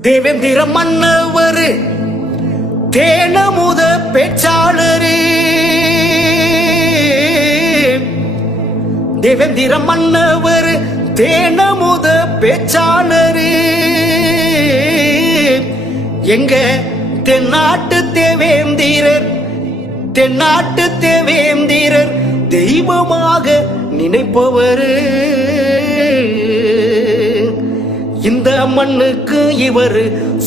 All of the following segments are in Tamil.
தேவேந்திர மன்னவர் தேனமுத பேச்சாளரே. தேவேந்திர மன்னவர் தேனமுத பேச்சாளரே. எங்க தென்னாட்டு தேவேந்திரர் தென்னாட்டு தேவேந்திரர் தெய்வமாக நினைப்பவரு. இந்த மண்ணுக்கு இவர்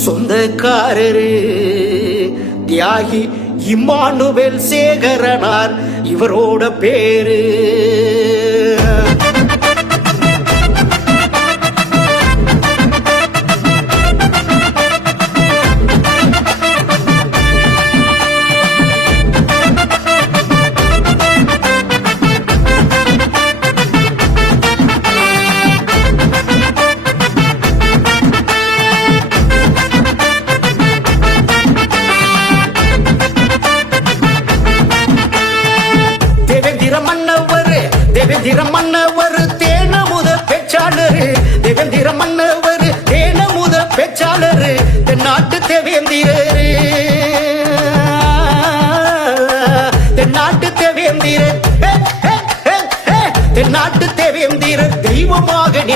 சொந்தக்காரரு. தியாகி இம்மானுவேல் சேகரனார் இவரோட பேரு.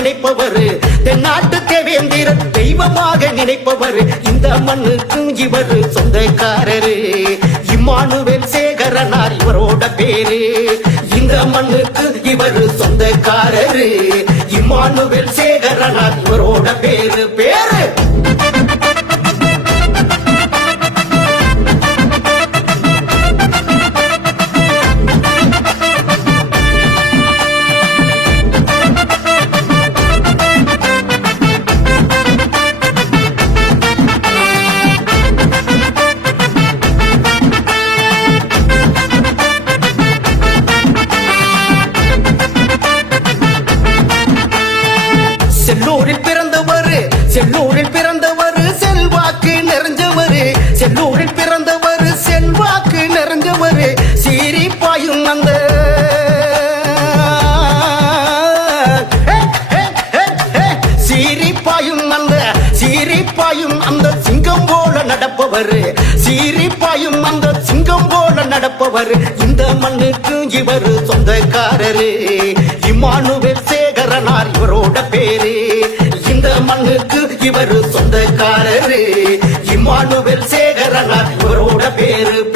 நினைப்பவர். தென்னாட்டு தேவேந்திரர் தெய்வமாக நினைப்பவர். இந்த மண்ணுக்கும் இவர் சொந்தக்காரரு. இம்மானுவேல் சேகரனார் இவரோட பேரு. இந்த மண்ணுக்கு இவர் சொந்தக்காரரு. இம்மானுவேல் சேகரனார் இவரோட பேரு. பேர் செல்லூரில் பிறந்தவர் செல்வாக்கு நிறைஞ்சவர். செல்லூரில் பிறந்தவர் செல்வாக்கு நிறைஞ்சவர். சீரி பாயும் அந்த சீரி பாயும் அந்த சீரி பாயும் அந்த சிங்கம் போல நடப்பவர். சீரி பாயும் அந்த சிங்கம் போல நடப்பவர். இந்த மண்ணுக்கு இவர் சொந்தக்காரரு. இமானுவேல் சேகரனார் இவரோட பேரு. இவர் சொந்தக்காரரு. இம்மானுவேல் சேகரனார் இவரோட பேரு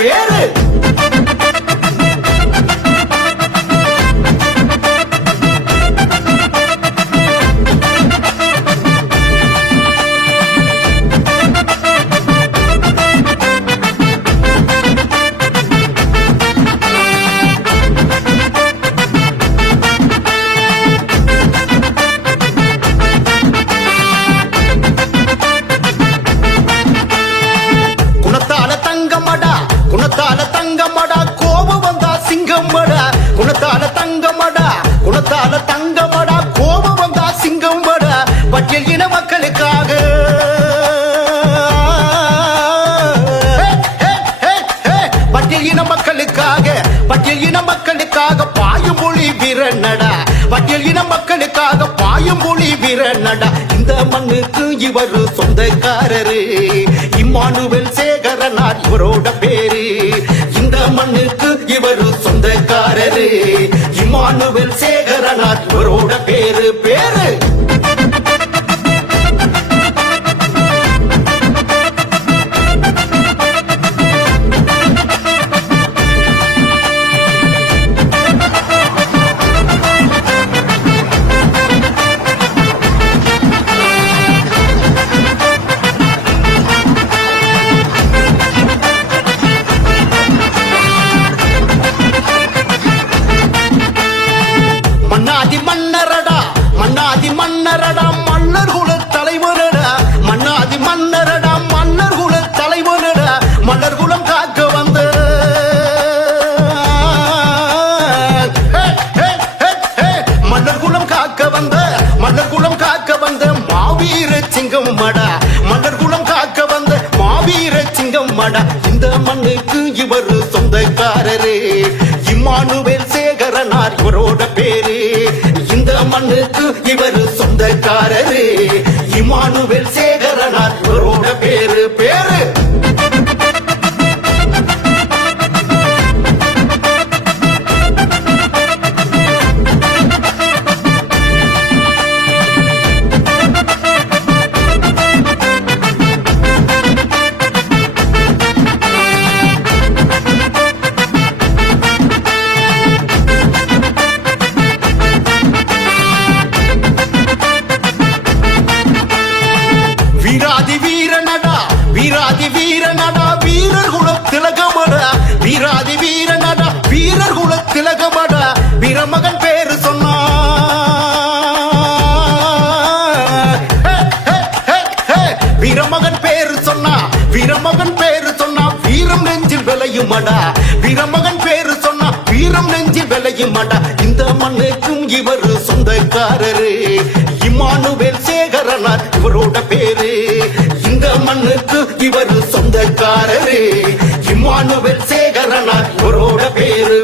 பட்டியல் இன மக்களுக்காக பாயும் மொழி வீரனடா. பட்டியல் இன மக்களுக்காக பாயும் மொழி வீரனடா. இந்த மண்ணுக்கு இவர் சொந்தக்காரரு. இம்மானுவல் சேகரனார் இவரோட பேரு. இந்த மண்ணுக்கு இவர் சொந்தக்காரரு. இம்மானுவல் சேகரனார் இவரோட பேரு. பேரு பேரு இந்த மண்ணுக்கு இவர் சொந்தக்காரரு. இமானுவேல் சேகரனார் பேரு சொன்னா வீரம் நெஞ்சில் விளையுமடா வீரமகன் பேரு சொன்னா வீரம் நெஞ்சில் விளையுமடா இந்த மண்ணுக்கும் இவர் சொந்தக்காரரு. இமானுவேல் சேகரனார் இவரோட பேரு. இந்த மண்ணுக்கு இவர் சொந்தக்காரரு. இமானுவேல் சேகரனார் இவரோட பேரு.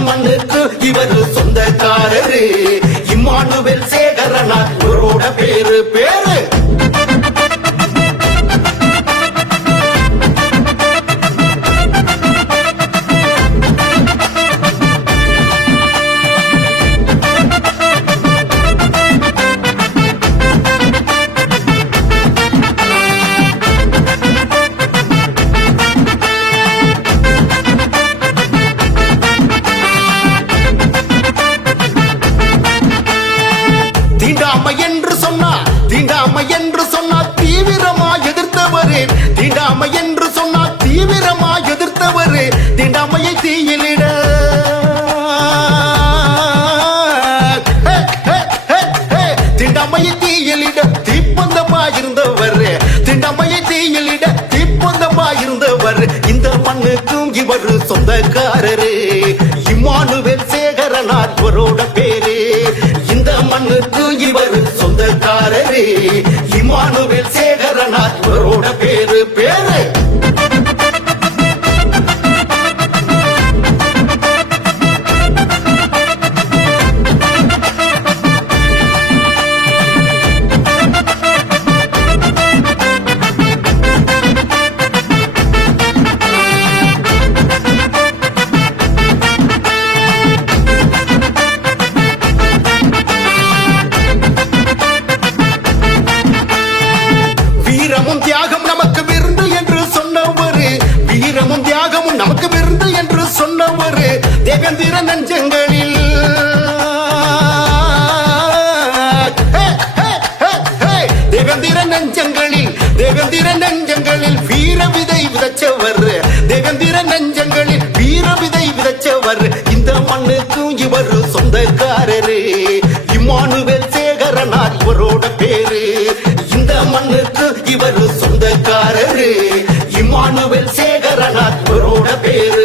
மண்ணுக்கு இவர் சொந்தக்காரரு. இம்மானுவேல் சேகரனார் இவரோட பேரு பேரு மண்ணுக்கும் இவர் சொந்தக்காரரு. இம்மானுவேல் சேகரனார் இவரோட பேரு. இந்த மண்ணுக்கு இவர் சொந்தக்காரரு. இம்மானுவேல் சேகரனார் இவரோட பேரு. விதைச்சவர். தேவேந்திர நெஞ்சங்களில் வீர விதை விதைச்சவர். இந்த மண்ணுக்கும் இவர் சொந்தக்காரரு. இமானுவேல் சேகரனார் இவரோட பேரு. இந்த மண்ணுக்கு இவர் சொந்தக்காரரு. இமானுவேல் சேகரனார் இவரோட பேரு.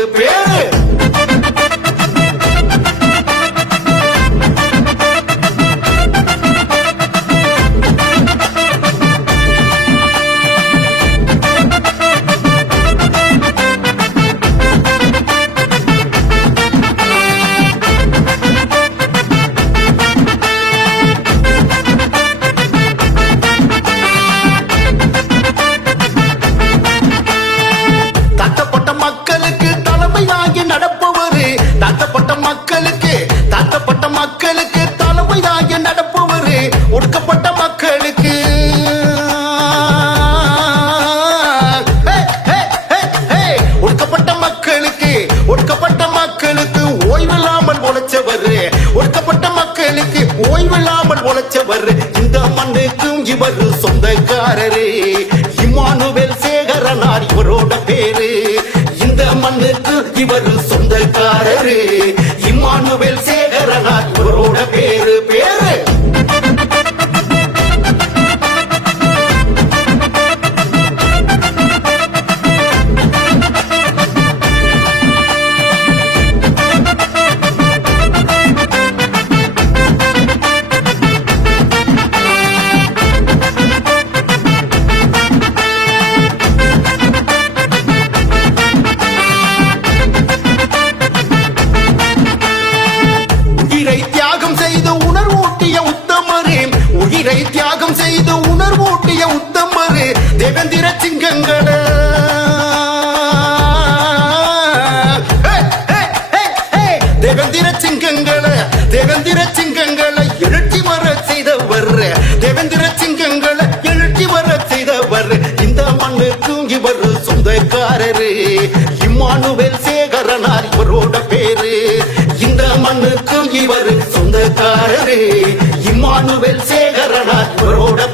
படைச்சவர் இந்த மண்ணுக்கும் இவர் சொந்தக்காரரு. இமானுவேல் சேகரனார் இவரோட பேரு. இந்த மண்ணுக்கு இவர் சொந்தக்காரரு. இமானுவேல் சேகரனார் இவரோட பேரு. தேவேந்திர சிங்கங்களை எழுச்சி வர செய்தவர். தேவேந்திர சிங்கங்களை எழுச்சி வர செய்தவர். இந்த மண்ணுக்கும் இவர் சொந்தக்காரரு. இம்மானுவேல் சேகரனார் இவரோட பேரு. இந்த மண்ணுக்கும் இவர் சொந்தக்காரரு. இம்மானுவேல் சேகரனார் இவரோட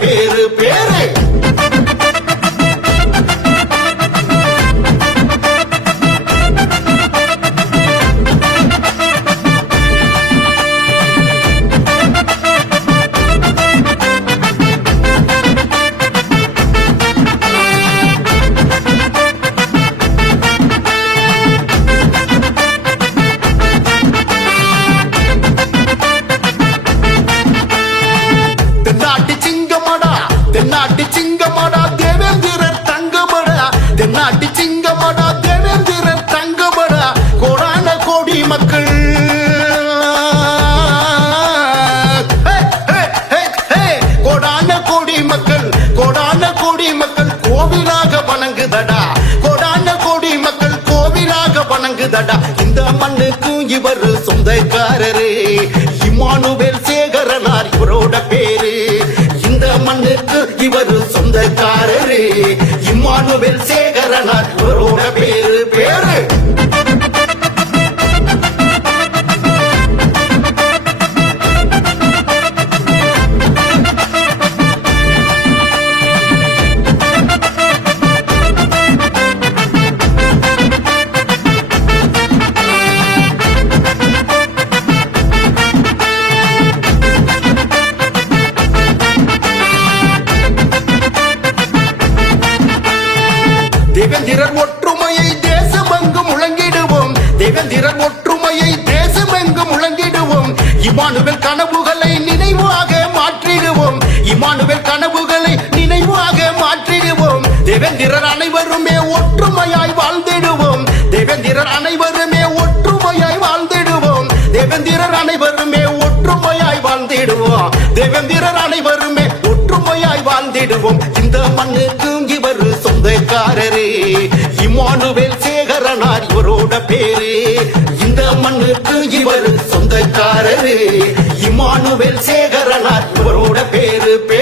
கோவிலாக இந்த மண்ணுக்கும் இவர் சொந்தக்காரரு. இமானுவேல் சேகரனார் இவரோட பேரு. இந்த மண்ணுக்கு இவர் சொந்தக்காரரு. இமானுவேல் சேகரனார் இவரோட பேரு. முழங்கிடுவோம் ஒற்றுமையை ஒற்றுமையை தேசமெங்கும் முழங்கிடுவோம். இமானுவல் கனவுகளை நினைவாக மாற்றிடுவோம். இமானுவல் கனவுகளை நினைவாக மாற்றிடுவோம். தேவேந்திரர் அனைவருமே ஒற்றுமையாய் வாழ்ந்திடுவோம். தேவேந்திரர் அனைவருமே ஒற்றுமையாய் வாழ்ந்திடுவோம். தேவேந்திரர் அனைவருமே ஒற்றுமையாய் வாழ்ந்திடுவோம். தேவேந்திரர் அனைவருமே ஒற்றுமையாய் வாழ்ந்திடுவோம். இந்த மண்ணுக்கு இவர் சொந்தக்காரரே. இமானுவேல் சேக கொண்ட பேரு. இந்த மண்ணுக்கு இவர் சொந்தக்காரரு. இமானுவேல் சேகரனார் இவரோட பேரு பேரு